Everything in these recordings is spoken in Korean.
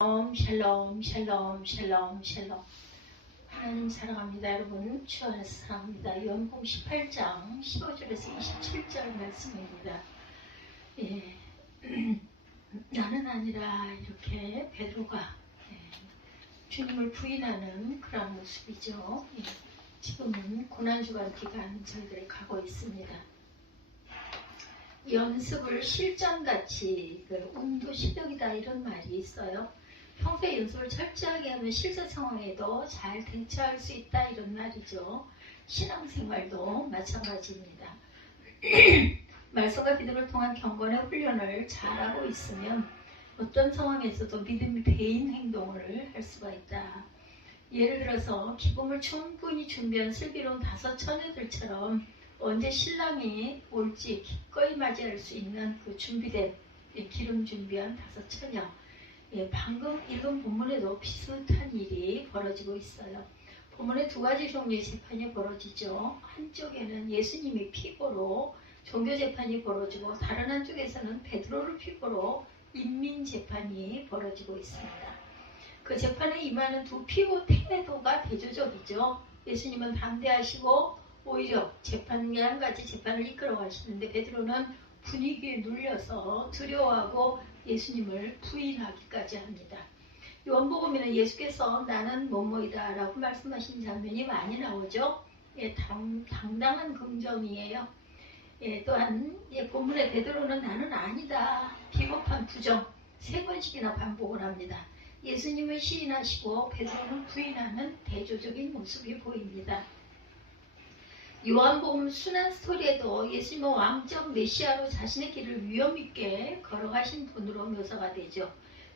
샬롬 샬롬 샬롬 샬롬. 하나님 사랑합니다. 여러분 주 안에서 사랑합니다. 요한복음 18장 15절에서 27절 말씀입니다. 나는 아니라 이렇게 베드로가 주님을 부인하는 그런 모습이죠. 지금은 고난주간 기간 저희들이 가고 있습니다. 연습을 실전같이 운도 실력이다 이런 말이 있어요. 평소에 연습을 철저하게 하면 실제 상황에도 잘 대처할 수 있다 이런 말이죠. 신앙생활도 마찬가지입니다. 말씀과 기도를 통한 경건의 훈련을 잘하고 있으면 어떤 상황에서도 믿음이 배인 행동을 할 수가 있다. 예를 들어서 기쁨을 충분히 준비한 슬기로운 5 처녀들처럼 언제 신랑이 올지 기꺼이 맞이할 수 있는 그 준비된 기름 준비한 5 처녀. 방금 읽은 본문에도 비슷한 일이 벌어지고 있어요. 본문에 2가지 종류의 재판이 벌어지죠. 한쪽에는 예수님이 피고로 종교재판이 벌어지고 다른 한쪽에서는 베드로를 피고로 인민재판이 벌어지고 있습니다. 그 재판에 임하는 두 피고 태도가 대조적이죠. 예수님은 담대하시고 오히려 재판장같이 재판을 이끌어 가시는데 베드로는 분위기에 눌려서 두려워하고 예수님을 부인하기까지 합니다. 요한복음에는 예수께서 나는 뭐뭐이다 라고 말씀하신 장면이 많이 나오죠. 당당한 긍정이에요. 또한 본문의 베드로는 나는 아니다 비겁한 부정 3번씩이나 반복을 합니다. 예수님은 시인하시고 베드로는 부인하는 대조적인 모습이 보입니다. 요한복음 순환 스토리에도 예수님은 왕적 메시아로 자신의 길을 위험있게 걸어가신 분으로 묘사가 되죠.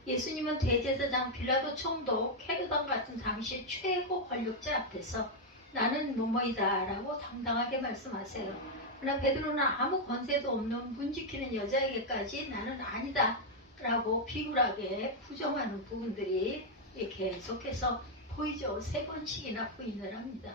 예수님은 대제사장 빌라도 총독 헤롯왕 같은 당시 최고 권력자 앞에서 나는 뭐뭐이다 라고 당당하게 말씀하세요. 그러나 베드로는 아무 권세도 없는 문 지키는 여자에게까지 나는 아니다 라고 비굴하게 부정하는 부분들이 계속해서 보이죠. 3번씩이나 부인을 합니다.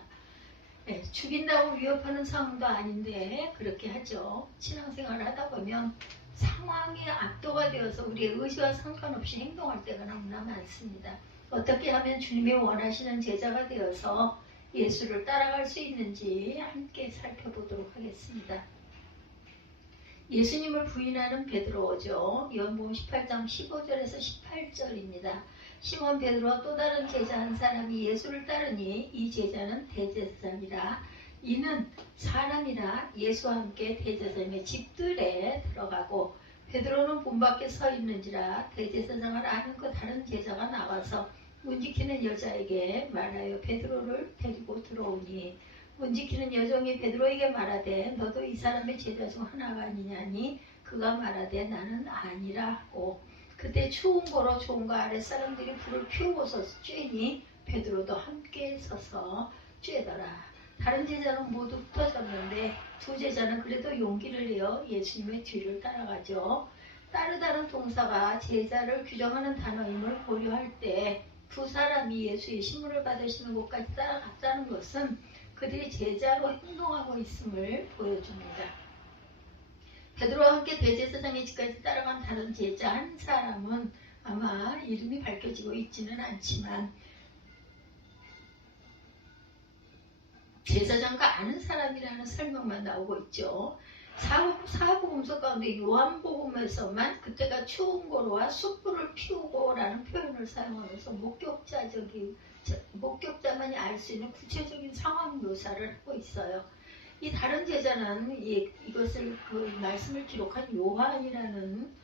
죽인다고 위협하는 상황도 아닌데 그렇게 하죠. 신앙생활을 하다 보면 상황에 압도가 되어서 우리의 의지와 상관없이 행동할 때가 너무나 많습니다. 어떻게 하면 주님이 원하시는 제자가 되어서 예수를 따라갈 수 있는지 함께 살펴보도록 하겠습니다. 예수님을 부인하는 베드로죠. 요한복음 18장 15절에서 18절입니다. 시몬 베드로와 또 다른 제자 한 사람이 예수를 따르니 이 제자는 대제사장이라. 이는 사람이라 예수와 함께 대제사장의 집들에 들어가고 베드로는 문 밖에 서 있는지라. 대제사장을 아는 그 다른 제자가 나와서 문 지키는 여자에게 말하여 베드로를 데리고 들어오니 문 지키는 여종이 베드로에게 말하되 너도 이 사람의 제자 중 하나가 아니냐니 그가 말하되 나는 아니라 하고 그때 추운 거로 종과 아랫사람들이 불을 피우고서 쬐니 베드로도 함께 서서 쬐더라. 다른 제자는 모두 흩어졌는데 2 제자는 그래도 용기를 내어 예수님의 뒤를 따라가죠. 따르다는 동사가 제자를 규정하는 단어임을 고려할 때 2 사람이 예수의 신문을 받으시는 곳까지 따라갔다는 것은 그들이 제자로 행동하고 있음을 보여줍니다. 베드로와 함께 대제사장의 집까지 따라간 다른 제자 한 사람은 아마 이름이 밝혀지고 있지는 않지만 제사장과 아는 사람이라는 설명만 나오고 있죠. 사복음서 가운데 요한복음에서만 그때가 추운 고로와 숯불을 피우고 라는 표현을 사용하면서 목격자만이 알 수 있는 구체적인 상황 묘사를 하고 있어요. 이 다른 제자는 이것을 그 말씀을 기록한 요한이라는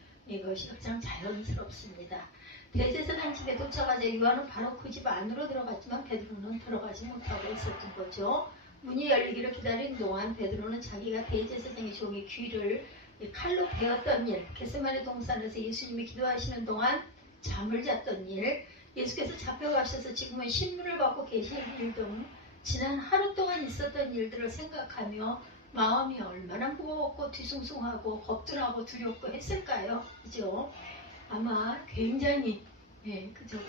것이 가장 자연스럽습니다. 대제사장 집에 도착하자 요한은 바로 그 집 안으로 들어갔지만 베드로는 들어가지 못하고 있었던 거죠. 문이 열리기를 기다린 동안 베드로는 자기가 대제사장의 종의 귀를 칼로 베었던 일, 겟세마네 동산에서 예수님이 기도하시는 동안 잠을 잤던 일, 예수께서 잡혀가셔서 지금은 신문을 받고 계신 일 등 지난 하루 동안 있었던 일들을 생각하며 마음이 얼마나 무겁고 뒤숭숭하고 겁들하고 두렵고 했을까요? 그죠? 아마 굉장히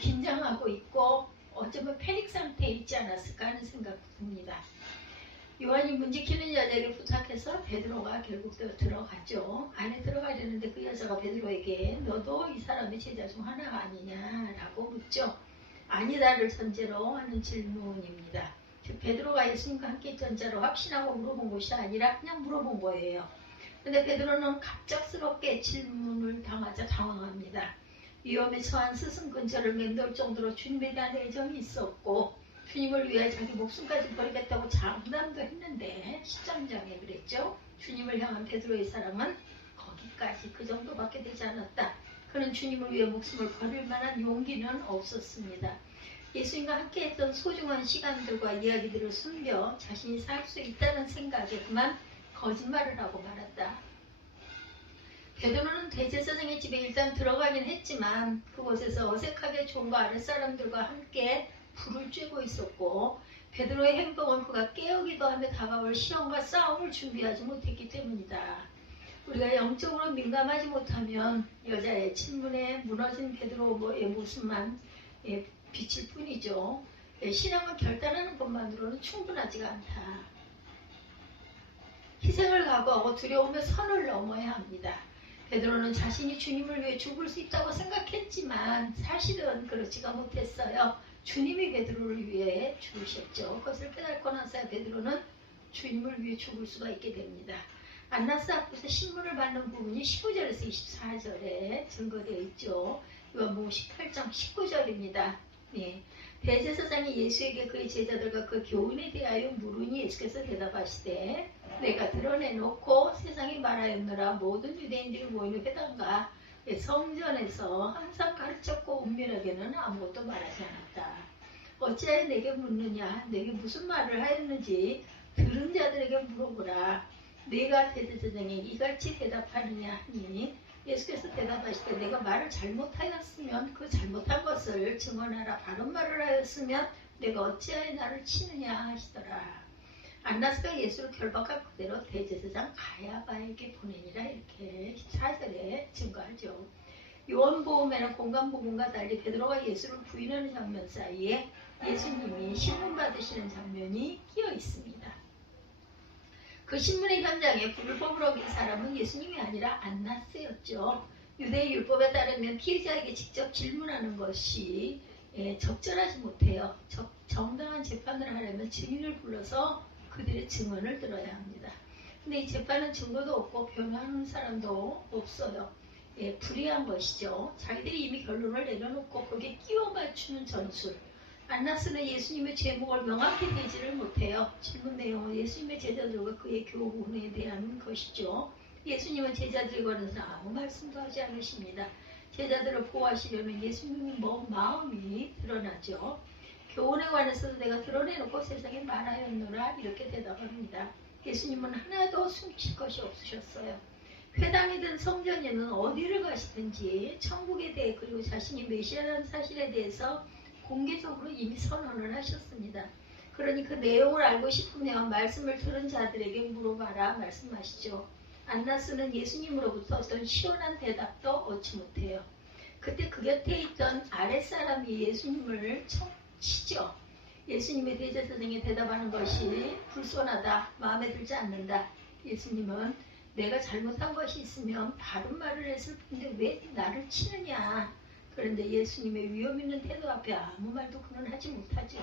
긴장하고 있고 어쩌면 패닉 상태에 있지 않았을까 하는 생각이 듭니다. 요한이 문지키는 여자에게 부탁해서 베드로가 결국 들어가죠. 안에 들어가려는데 그 여자가 베드로에게 너도 이 사람의 제자 중 하나가 아니냐라고 묻죠. 아니다를 전제로 하는 질문입니다. 즉 베드로가 예수님과 함께 있던 자로 확신하고 물어본 것이 아니라 그냥 물어본 거예요. 근데 베드로는 갑작스럽게 질문을 당하자 당황합니다. 위험에 처한 스승 근처를 맴돌 정도로 주님에 대한 애정이 있었고 주님을 위해 자기 목숨까지 버리겠다고 장담도 했는데 13장에 그랬죠. 주님을 향한 베드로의 사랑은 거기까지 그 정도밖에 되지 않았다. 그는 주님을 위해 목숨을 버릴 만한 용기는 없었습니다. 예수님과 함께 했던 소중한 시간들과 이야기들을 숨겨 자신이 살 수 있다는 생각에 그만 거짓말을 하고 말았다. 베드로는 대제사장의 집에 일단 들어가긴 했지만 그곳에서 어색하게 종과 아랫사람들과 함께 불을 쬐고 있었고 베드로의 행동은 그가 깨우기도 하며 다가올 시험과 싸움을 준비하지 못했기 때문이다. 우리가 영적으로 민감하지 못하면 여자의 친문에 무너진 베드로의 모습만 비칠 뿐이죠. 신앙을 결단하는 것만으로는 충분하지가 않다. 희생을 각오하고 두려움의 선을 넘어야 합니다. 베드로는 자신이 주님을 위해 죽을 수 있다고 생각했지만 사실은 그렇지가 못했어요. 주님이 베드로를 위해 죽으셨죠. 그것을 깨닫고 나서야 베드로는 주님을 위해 죽을 수가 있게 됩니다. 안나스 앞에서 신문을 받는 부분이 15절에서 24절에 증거되어 있죠. 요한복음 18장 19절입니다. 네. 대제사장이 예수에게 그의 제자들과 그 교훈에 대하여 물으니 예수께서 대답하시되 내가 드러내놓고 세상에 말하였노라. 모든 유대인들이 모이는 회당과 성전에서 항상 가르쳤고 은밀하게는 아무것도 말하지 않았다. 어찌하여 내게 묻느냐. 내게 무슨 말을 하였는지 들은 자들에게 물어보라. 내가 대제사장이 이같이 대답하느냐 하니 예수께서 대답하시되 내가 말을 잘못하였으면 그 잘못한 것을 증언하라. 바른 말을 하였으면 내가 어찌하여 나를 치느냐 하시더라. 안나스가 예수를 결박한 그대로 대제사장 가야바에게 보내니라. 이렇게 14절에 증거하죠. 요한복음에는 공간복음과 달리 베드로가 예수를 부인하는 장면 사이에 예수님이 신문 받으시는 장면이 끼어 있습니다. 그 신문의 현장에 불을 뽑으러 온 사람은 예수님이 아니라 안나스였죠. 유대의 율법에 따르면 피해자에게 직접 질문하는 것이 적절하지 못해요. 정당한 재판을 하려면 증인을 불러서 그들의 증언을 들어야 합니다. 근데 이 재판은 증거도 없고 변호하는 사람도 없어요. 불리한 것이죠. 자기들이 이미 결론을 내려놓고 거기에 끼워 맞추는 전술. 안나스는 예수님의 제목을 명확히 내지를 못해요. 질문 내용은 예수님의 제자들과 그의 교훈에 대한 것이죠. 예수님은 제자들에 관해서 아무 말씀도 하지 않으십니다. 제자들을 보호하시려면 예수님의 마음이 드러나죠. 교훈에 관해서도 내가 드러내놓고 세상에 말하였노라. 이렇게 대답합니다. 예수님은 하나도 숨길 것이 없으셨어요. 회당이든 성전이든 어디를 가시든지 천국에 대해 그리고 자신이 메시아라는 사실에 대해서 공개적으로 이미 선언을 하셨습니다. 그러니 그 내용을 알고 싶으면 말씀을 들은 자들에게 물어봐라 말씀하시죠. 안나스는 예수님으로부터 어떤 시원한 대답도 얻지 못해요. 그때 그 곁에 있던 아랫사람이 예수님을 치죠. 예수님의 대제사장에 대답하는 것이 불손하다, 마음에 들지 않는다. 예수님은 내가 잘못한 것이 있으면 바른 말을 했을 뿐인데 왜 나를 치느냐. 그런데 예수님의 위험 있는 태도 앞에 아무 말도 그는 하지 못하죠.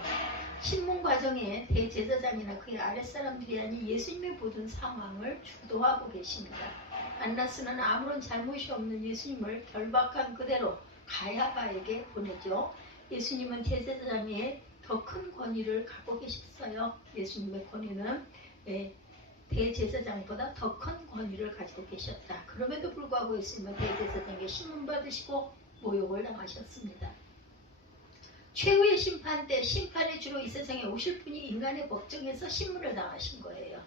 신문 과정에 대제사장이나 그의 아랫사람들이 아닌 예수님의 모든 상황을 주도하고 계십니다. 안나스는 아무런 잘못이 없는 예수님을 결박한 그대로 가야바에게 보내죠. 예수님은 대제사장의 더 큰 권위를 갖고 계셨어요. 예수님의 권위는 대제사장보다 더 큰 권위를 가지고 계셨다. 그럼에도 불구하고 예수님은 대제사장에게 신문 받으시고 모욕을 당하셨습니다. 최후의 심판 때 심판의 주로 이 세상에 오실 분이 인간의 법정에서 신문을 당하신 거예요.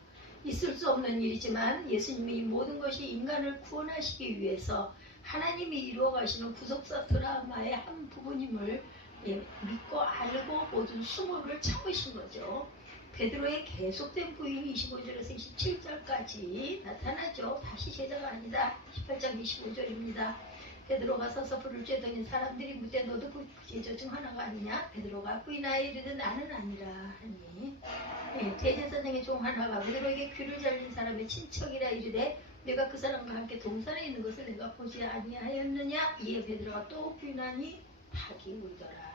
있을 수 없는 일이지만 예수님이 이 모든 것이 인간을 구원하시기 위해서 하나님이 이루어 가시는 구속사 드라마의 한 부분임을 믿고 알고 모든 수모를 참으신 거죠. 베드로의 계속된 부인이 25절에서 27절까지 나타나죠. 다시 제자가 아니다. 18장 25절입니다. 베드로가 서서 불을 쬐더니 사람들이 묻되 너도 그 제자 중 하나가 아니냐? 베드로가 부인하여 이르되 나는 아니라 하니 대제사장의 종 하나가 베드로에게 귀를 잘린 사람의 친척이라 이르되 내가 그 사람과 함께 동산에 있는 것을 내가 보지 아니하였느냐? 이에 베드로가 또 부인하니 닭이 울더라.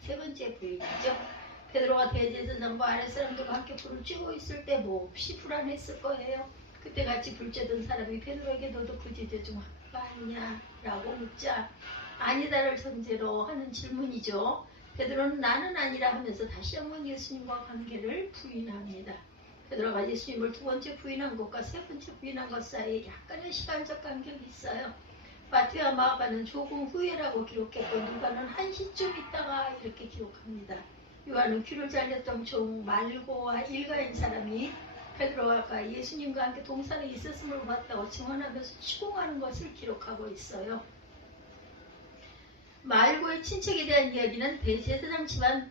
세 번째 부인이죠. 베드로가 대제사장과 아랫사람들과 함께 불을 쬐고 있을 때 몹시 불안했을 거예요. 그때 같이 불 쬐던 사람이 베드로에게 너도 그 제자 중 하나가 아니냐? 라고 묻자 아니다를 전제로 하는 질문이죠. 베드로는 나는 아니라 하면서 다시 한번 예수님과 관계를 부인합니다. 베드로가 예수님을 두 번째 부인한 것과 세 번째 부인한 것 사이에 약간의 시간적 간격이 있어요. 마태와 마가는 조금 후에라고 기록했고 누가는 한 시쯤 있다가 이렇게 기록합니다. 요한은 귀를 잘렸던 종 말고와 일가인 사람이 베드로가 예수님과 함께 동산에 있었음을 봤다고 증언하면서 추궁하는 것을 기록하고 있어요. 말고의 친척에 대한 이야기는 대제사장 집안과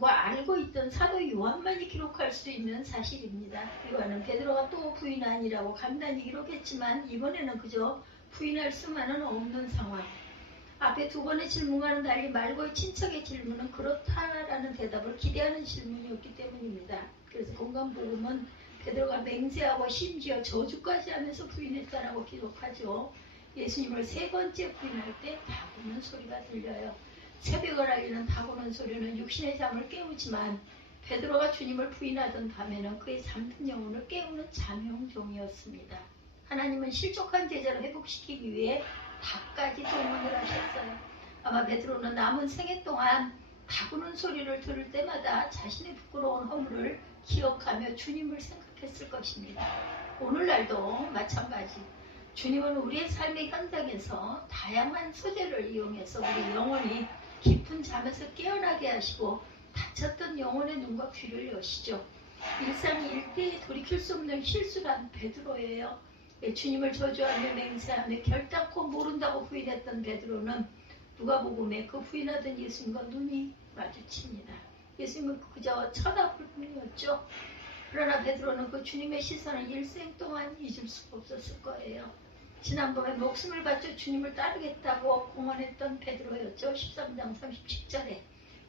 알고 있던 사도 요한만이 기록할 수 있는 사실입니다. 요한은 베드로가 또 부인 아니라고 간단히 기록했지만 이번에는 그저 부인할 수만은 없는 상황. 앞에 두 번의 질문과는 달리 말고의 친척의 질문은 그렇다라는 대답을 기대하는 질문이었기 때문입니다. 그래서 공간복음은 베드로가 맹세하고 심지어 저주까지 하면서 부인했다라고 기록하죠. 예수님을 세 번째 부인할 때 다구는 소리가 들려요. 새벽을 알리는 다구는 소리는 육신의 잠을 깨우지만 베드로가 주님을 부인하던 밤에는 그의 잠든 영혼을 깨우는 잠용종이었습니다. 하나님은 실족한 제자를 회복시키기 위해 닭까지 동원을 하셨어요. 아마 베드로는 남은 생애 동안 다구는 소리를 들을 때마다 자신의 부끄러운 허물을 기억하며 주님을 생각했을 것입니다. 오늘날도 마찬가지. 주님은 우리의 삶의 현장에서 다양한 소재를 이용해서 우리 영혼이 깊은 잠에서 깨어나게 하시고 다쳤던 영혼의 눈과 귀를 여시죠. 일상일대에 돌이킬 수 없는 실수란 베드로예요. 주님을 저주하며 맹세하며 결단코 모른다고 부인했던 베드로는 누가복음에 그 부인하던 예수님과 눈이 마주칩니다. 예수님은 그저 쳐다볼 뿐이었죠. 그러나 베드로는 그 주님의 시선을 일생 동안 잊을 수가 없었을 거예요. 지난번에 목숨을 바쳐 주님을 따르겠다고 공언했던 베드로였죠. 13장 37절에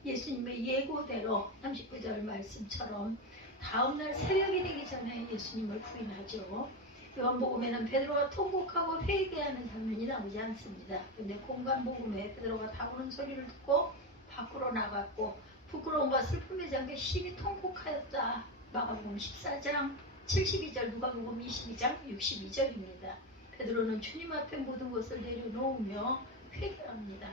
예수님의 예고대로 39절 말씀처럼 다음날 새벽이 되기 전에 예수님을 부인하죠. 요한복음에는 베드로가 통곡하고 회개하는 장면이 나오지 않습니다. 그런데 공간복음에 베드로가 다구는 소리를 듣고 밖으로 나갔고 부끄러움과 슬픔에 잠겨 심히 통곡하였다. 마가복음 14장 72절, 누가복음 22장 62절입니다. 베드로는 주님 앞에 모든 것을 내려놓으며 회개합니다.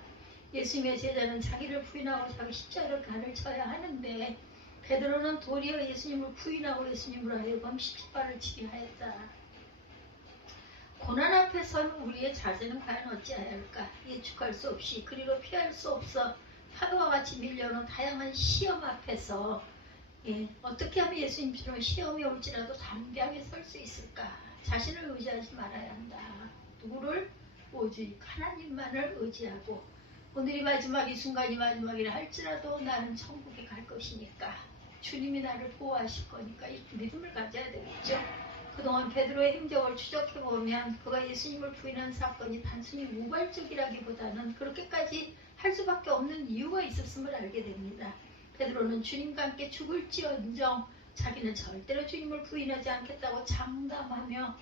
예수님의 제자는 자기를 부인하고 자기 십자가를 간을 쳐야 하는데 베드로는 도리어 예수님을 부인하고 예수님으로 하여금 십자가를 지게 하였다. 고난 앞에 선 우리의 자세는 과연 어찌해야 할까? 예측할 수 없이 그리로 피할 수 없어 파도와 같이 밀려오는 다양한 시험 앞에서 어떻게 하면 예수님처럼 시험이 올지라도 담대하게 설 수 있을까? 자신을 의지하지 말아야 한다. 누구를? 오직 하나님만을 의지하고 오늘이 마지막 이 순간이 마지막이라 할지라도 나는 천국에 갈 것이니까 주님이 나를 보호하실 거니까 이 믿음을 가져야 되겠죠. 그동안 베드로의 행적을 추적해보면 그가 예수님을 부인한 사건이 단순히 우발적이라기보다는 그렇게까지 할 수밖에 없는 이유가 있었음을 알게 됩니다. 베드로는 주님과 함께 죽을지언정 자기는 절대로 주님을 부인하지 않겠다고 장담하며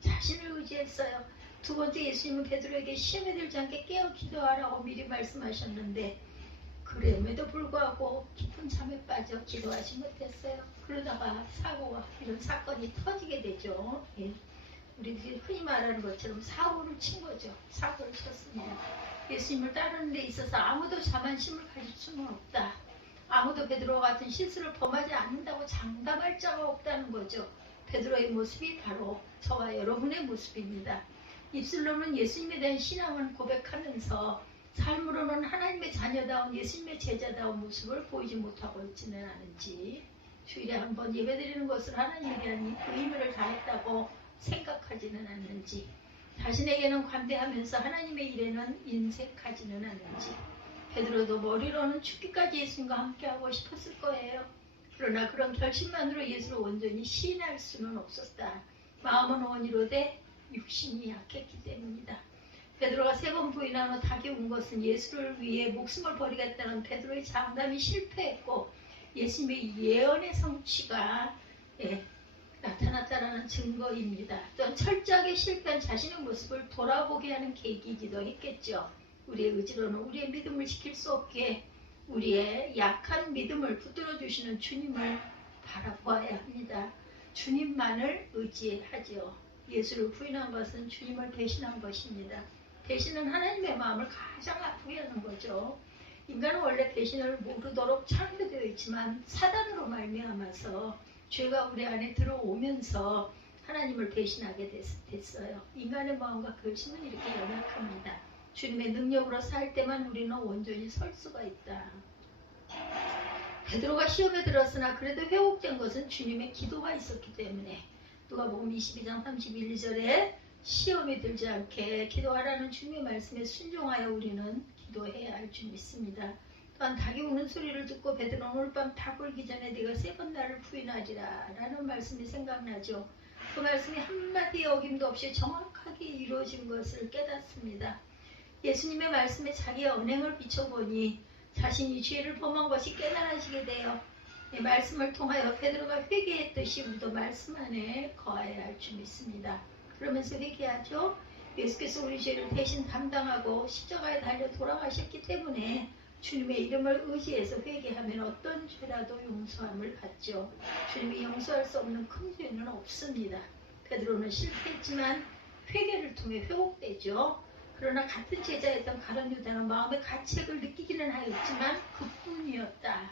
자신을 의지했어요. 두 번째 예수님은 베드로에게 시험에 들지 않게 깨어 기도하라고 미리 말씀하셨는데 그럼에도 불구하고 깊은 잠에 빠져 기도하지 못했어요. 그러다가 사고와 이런 사건이 터지게 되죠. 우리들이 흔히 말하는 것처럼 사고를 친 거죠. 사고를 쳤습니다. 예수님을 따르는 데 있어서 아무도 자만심을 가질 수는 없다. 아무도 베드로와 같은 실수를 범하지 않는다고 장담할 자가 없다는 거죠. 베드로의 모습이 바로 저와 여러분의 모습입니다. 입술로는 예수님에 대한 신앙을 고백하면서 삶으로는 하나님의 자녀다운 예수님의 제자다운 모습을 보이지 못하고 있지는 않은지, 주일에 한번 예배드리는 것을 하나님에 대한 의무를 다했다고 생각하지는 않는지, 자신에게는 관대하면서 하나님의 일에는 인색하지는 않는지, 베드로도 머리로는 죽기까지 예수님과 함께하고 싶었을 거예요. 그러나 그런 결심만으로 예수를 온전히 시인할 수는 없었다. 마음은 원이로되 육신이 약했기 때문이다. 베드로가 3번 부인하며 닭이 온 것은 예수를 위해 목숨을 버리겠다는 베드로의 장담이 실패했고 예수님의 예언의 성취가 나타났다는 증거입니다. 또한 철저하게 실패한 자신의 모습을 돌아보게 하는 계기이기도 했겠죠. 우리의 의지로는 우리의 믿음을 지킬 수 없기에 우리의 약한 믿음을 붙들어 주시는 주님을 바라보아야 합니다. 주님만을 의지하죠. 예수를 부인한 것은 주님을 배신한 것입니다. 배신은 하나님의 마음을 가장 아프게 하는 거죠. 인간은 원래 배신을 모르도록 창조되어 있지만 사단으로 말미암아서 죄가 우리 안에 들어오면서 하나님을 배신하게 됐어요. 인간의 마음과 결심은 이렇게 연약합니다. 주님의 능력으로 살 때만 우리는 온전히 설 수가 있다. 베드로가 시험에 들었으나 그래도 회복된 것은 주님의 기도가 있었기 때문에 누가복음 22장 31절에 시험에 들지 않게 기도하라는 주님의 말씀에 순종하여 우리는 기도해야 할 줄 믿습니다. 또한 닭이 우는 소리를 듣고 베드로는 오늘 밤 닭 울기 전에 네가 3번 나를 부인하리라 라는 말씀이 생각나죠. 그 말씀이 한마디 어김도 없이 정확하게 이루어진 것을 깨닫습니다. 예수님의 말씀에 자기의 언행을 비춰보니 자신이 죄를 범한 것이 깨달아지게 되어 이 말씀을 통하여 베드로가 회개했듯이 우리도 말씀 안에 거해야 할 줄 믿습니다. 그러면서 회개하죠. 예수께서 우리 죄를 대신 담당하고 십자가에 달려 돌아가셨기 때문에 주님의 이름을 의지해서 회개하면 어떤 죄라도 용서함을 받죠. 주님이 용서할 수 없는 큰 죄는 없습니다. 베드로는 실패했지만 회개를 통해 회복되죠. 그러나 같은 제자였던 가룟 유다는 마음의 가책을 느끼기는 하였지만 그뿐이었다.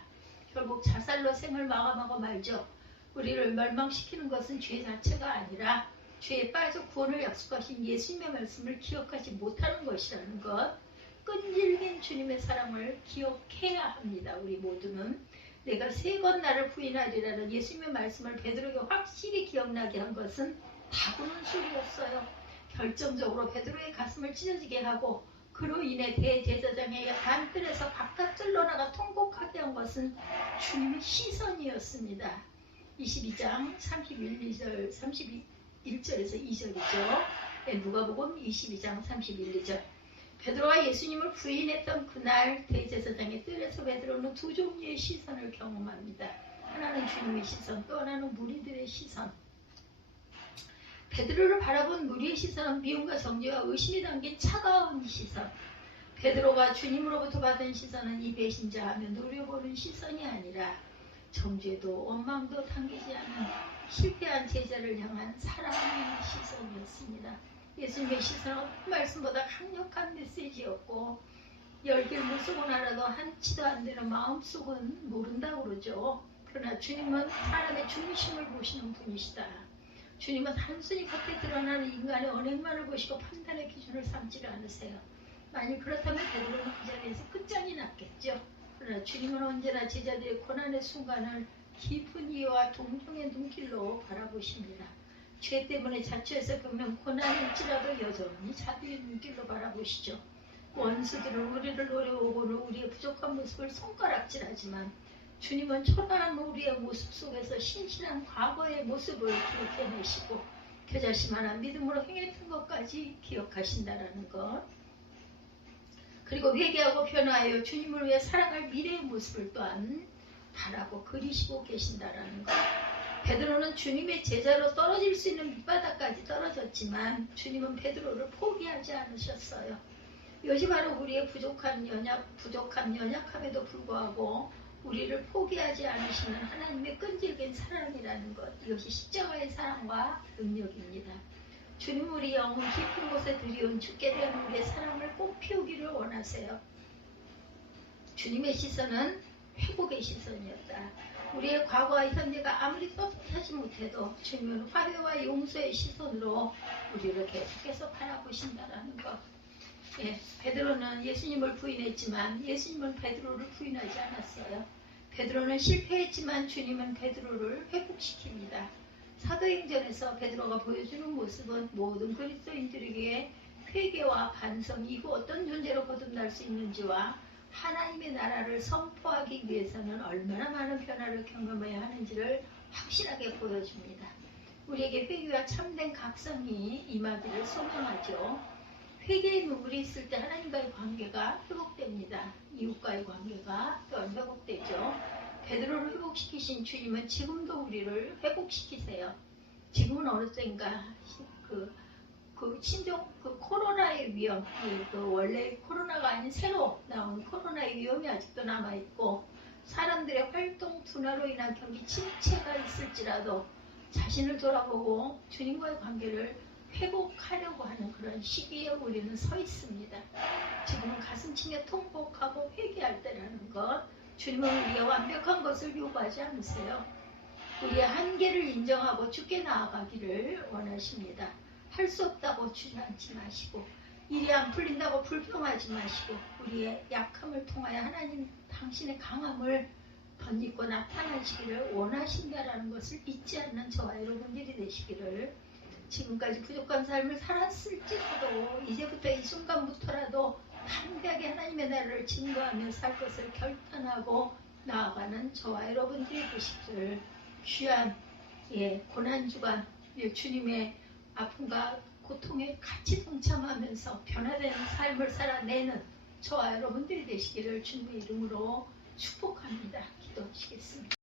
결국 자살로 생을 마감하고 말죠. 우리를 멸망시키는 것은 죄 자체가 아니라 죄에 빠져 구원을 약속하신 예수님의 말씀을 기억하지 못하는 것이라는 것. 끈질긴 주님의 사랑을 기억해야 합니다. 우리 모두는. 내가 3번 나를 부인하리라는 예수님의 말씀을 베드로에게 확실히 기억나게 한 것은 다구는 소리였어요. 결정적으로 베드로의 가슴을 찢어지게 하고 그로 인해 대제사장의 안뜰에서 바깥들로 나가 통곡하게 한 것은 주님의 시선이었습니다. 22장 31절에서 2절이죠. 누가복음 22장 31, 2절. 베드로가 예수님을 부인했던 그날 대제사장의 뜰에서 베드로는 2 종류의 시선을 경험합니다. 하나는 주님의 시선, 또 하나는 무리들의 시선. 베드로를 바라본 무리의 시선은 미움과 정죄와 의심이 담긴 차가운 시선. 베드로가 주님으로부터 받은 시선은 이 배신자하며 노려보는 시선이 아니라 정죄도 원망도 당기지 않은 실패한 제자를 향한 사랑의 시선이었습니다. 예수님의 시선은 말씀보다 강력한 메시지였고 열길 물속은 알아도 한치도 안 되는 마음속은 모른다고 그러죠. 그러나 주님은 사람의 중심을 보시는 분이시다. 주님은 단순히 겉에 드러나는 인간의 언행만을 보시고 판단의 기준을 삼지를 않으세요. 만일 그렇다면 베드로는 그 자리에서 끝장이 났겠죠. 그러나 주님은 언제나 제자들의 고난의 순간을 깊은 이해와 동정의 눈길로 바라보십니다. 죄 때문에 자초해서 겪는 고난일지라도 여전히 자비의 눈길로 바라보시죠. 원수들은 우리를 노려오고는 우리의 부족한 모습을 손가락질하지만 주님은 초라한 우리의 모습 속에서 신실한 과거의 모습을 기억해내시고 겨자씨만한 믿음으로 행했던 것까지 기억하신다라는 것. 그리고 회개하고 변화하여 주님을 위해 살아갈 미래의 모습을 또한 바라고 그리시고 계신다라는 것. 베드로는 주님의 제자로 떨어질 수 있는 밑바닥까지 떨어졌지만 주님은 베드로를 포기하지 않으셨어요. 이것이 바로 우리의 부족한 연약함에도 불구하고 우리를 포기하지 않으시는 하나님의 끈질긴 사랑이라는 것. 이것이 십자가의 사랑과 능력입니다. 주님 우리 영혼 깊은 곳에 들이온 주께 대한 우리의 사랑을 꼭 피우기를 원하세요. 주님의 시선은 회복의 시선이었다. 우리의 과거와 현재가 아무리 떳떳하지 못해도 주님은 화해와 용서의 시선으로 우리를 계속해서 바라보신다는 것. 베드로는 예수님을 부인했지만 예수님은 베드로를 부인하지 않았어요. 베드로는 실패했지만 주님은 베드로를 회복시킵니다. 사도행전에서 베드로가 보여주는 모습은 모든 그리스도인들에게 회개와 반성 이후 어떤 존재로 거듭날 수 있는지와 하나님의 나라를 선포하기 위해서는 얼마나 많은 변화를 경험해야 하는지를 확실하게 보여줍니다. 우리에게 회개와 참된 각성이 임하기를 소망하죠. 회개의 눈물이 있을 때 하나님과의 관계가 회복됩니다. 이웃과의 관계가 또한 회복되죠. 베드로를 회복시키신 주님은 지금도 우리를 회복시키세요. 지금은 어느 때인가 그 코로나의 위험, 그 원래 코로나가 아닌 새로 나온 코로나의 위험이 아직도 남아있고, 사람들의 활동 둔화로 인한 경기 침체가 있을지라도 자신을 돌아보고 주님과의 관계를 회복하려고 하는 그런 시기에 우리는 서 있습니다. 지금은 가슴 치며 통곡하고 회개할 때라는 것, 주님은 우리의 완벽한 것을 요구하지 않으세요. 우리의 한계를 인정하고 주께 나아가기를 원하십니다. 할 수 없다고 주저앉지 마시고, 일이 안 풀린다고 불평하지 마시고, 우리의 약함을 통하여 하나님 당신의 강함을 덧입고 나타나시기를 원하신다라는 것을 잊지 않는 저와 여러분들이 되시기를, 지금까지 부족한 삶을 살았을지라도 이제부터 이 순간부터라도 담대하게 하나님의 나라를 증거하며 살 것을 결단하고 나아가는 저와 여러분들이 되시기를, 귀한 고난주간 주님의 아픔과 고통에 같이 동참하면서 변화되는 삶을 살아내는 저와 여러분들이 되시기를 주님의 이름으로 축복합니다.